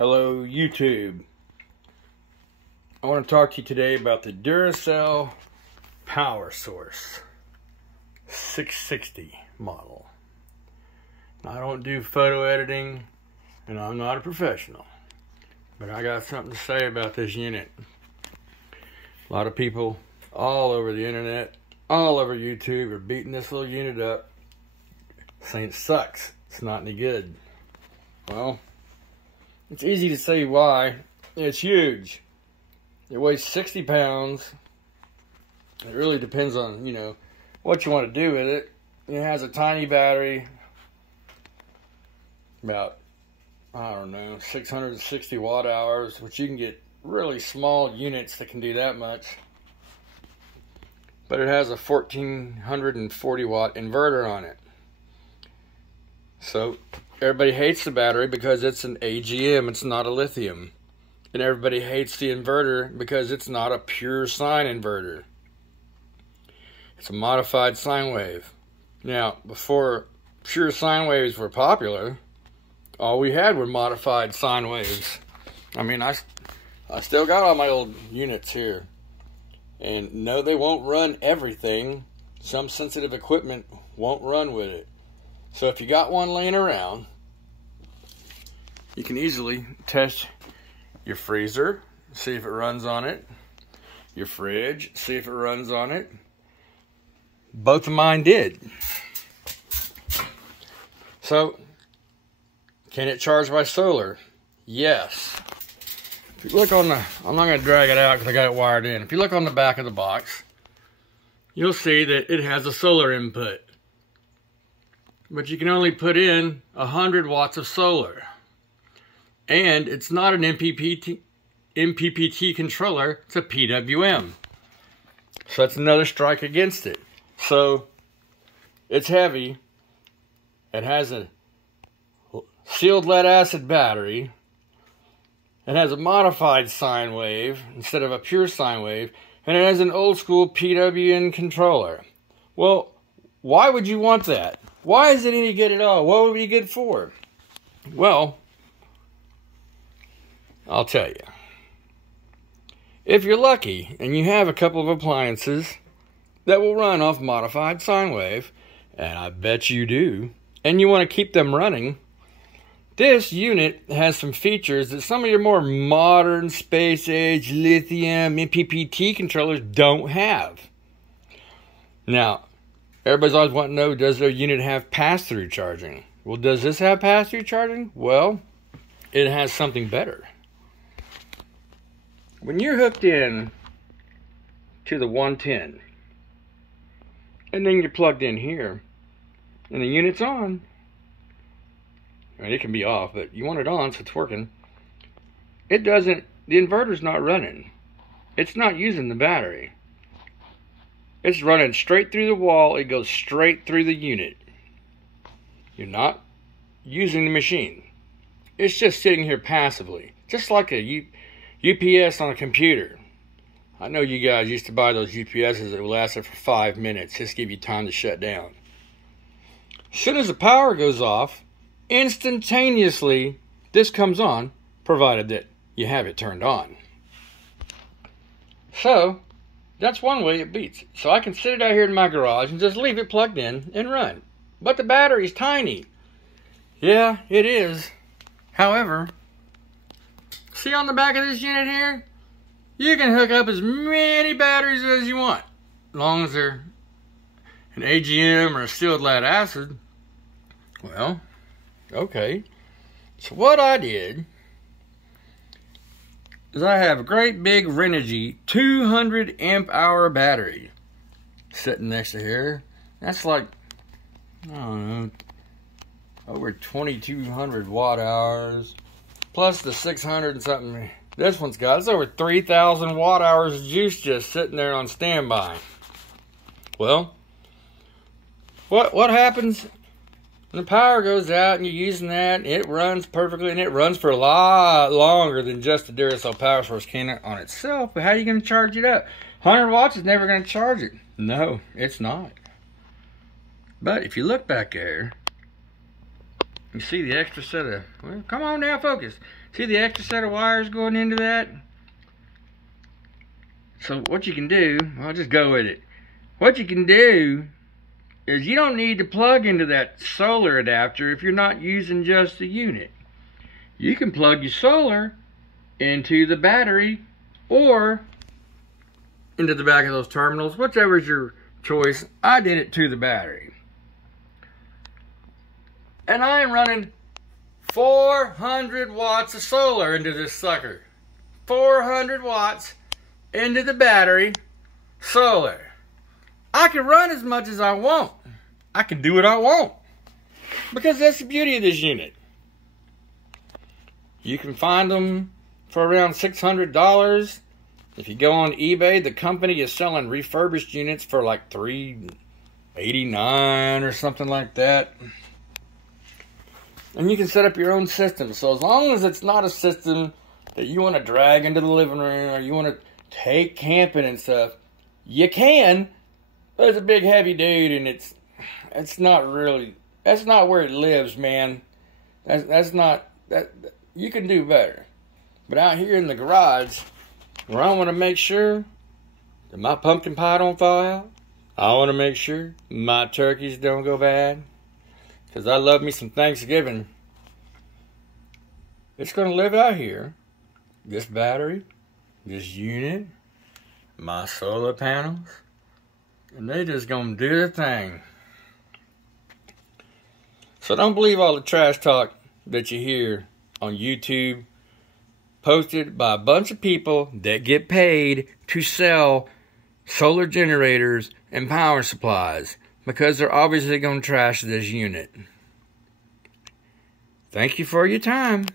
Hello YouTube. I want to talk to you today about the Duracell powersource 660 model. Now, I don't do photo editing and I'm not a professional, but I got something to say about this unit. A lot of people all over the internet, all over YouTube are beating this little unit up, saying it sucks, it's not any good. Well, it's easy to say why. It's huge. It weighs 60 pounds. It really depends on, what you want to do with it. It has a tiny battery, about, 660 watt hours, which you can get really small units that can do that much. But it has a 1440 watt inverter on it. So everybody hates the battery because it's an AGM, it's not a lithium. And everybody hates the inverter because it's not a pure sine inverter. It's a modified sine wave. Now, before pure sine waves were popular, all we had were modified sine waves. I mean, I still got all my old units here. And no, they won't run everything. Some sensitive equipment won't run with it. So if you got one laying around, you can easily test your freezer, see if it runs on it. Your fridge, see if it runs on it. Both of mine did. So, can it charge by solar? Yes. If you look on the, I'm not going to drag it out because I got it wired in. If you look on the back of the box, you'll see that it has a solar input. But you can only put in 100 watts of solar. And it's not an MPPT controller, it's a PWM. So that's another strike against it. So it's heavy. It has a sealed lead acid battery. It has a modified sine wave instead of a pure sine wave. And it has an old school PWM controller. Well, why would you want that? Why is it any good at all? What would it be good for? Well, I'll tell you. If you're lucky and you have a couple of appliances that will run off modified sine wave, and I bet you do, and you want to keep them running, this unit has some features that some of your more modern space age lithium MPPT controllers don't have. Now, everybody's always wanting to know, does their unit have pass-through charging? Well, does this have pass-through charging? Well, it has something better. When you're hooked in to the 110, and then you're plugged in here, and the unit's on, I mean, it can be off, but you want it on so it's working, it doesn't, the inverter's not running. It's not using the battery. It's running straight through the wall. It goes straight through the unit. You're not using the machine. It's just sitting here passively. Just like a UPS on a computer. I know you guys used to buy those UPSs that lasted for 5 minutes. Just give you time to shut down. As soon as the power goes off, instantaneously this comes on, provided that you have it turned on. So, that's one way it beats. So I can sit it out here in my garage and just leave it plugged in and run. But the battery's tiny. Yeah, it is. However, see on the back of this unit here? You can hook up as many batteries as you want. As long as they're an AGM or a sealed lead acid. Well, okay. So what I did is I have a great big Renogy 200 amp hour battery sitting next to here. That's like, I don't know, over 2200 watt hours plus the 600 and something this one's got. It's over 3000 watt hours of juice just sitting there on standby. Well, what happens when the power goes out and you're using that? It runs perfectly, and it runs for a lot longer than just the Duracell powersource can on itself. But how are you going to charge it up? 100 watts is never going to charge it. No, it's not. But if you look back there, You see the extra set of, well, come on now, focus. See the extra set of wires going into that? So what you can do, I'll just go with it. What you can do is you don't need to plug into that solar adapter if you're not using just the unit. You can plug your solar into the battery or into the back of those terminals, whichever is your choice. I did it to the battery. And I am running 400 watts of solar into this sucker. 400 watts into the battery, solar. I can run as much as I want. I can do what I want. Because that's the beauty of this unit. You can find them for around $600. If you go on eBay, the company is selling refurbished units for like $389 or something like that. And you can set up your own system. So as long as it's not a system that you want to drag into the living room or you want to take camping and stuff, you can. But it's a big heavy dude, and it's not really, that's not where it lives, man. That's not, you can do better. But out here in the garage, where I want to make sure that my pumpkin pie don't fall out, I want to make sure my turkeys don't go bad, because I love me some Thanksgiving. It's going to live out here. This battery, this unit, my solar panels, and they just going to do their thing. So don't believe all the trash talk that you hear on YouTube, posted by a bunch of people that get paid to sell solar generators and power supplies, because they're obviously going to trash this unit. Thank you for your time.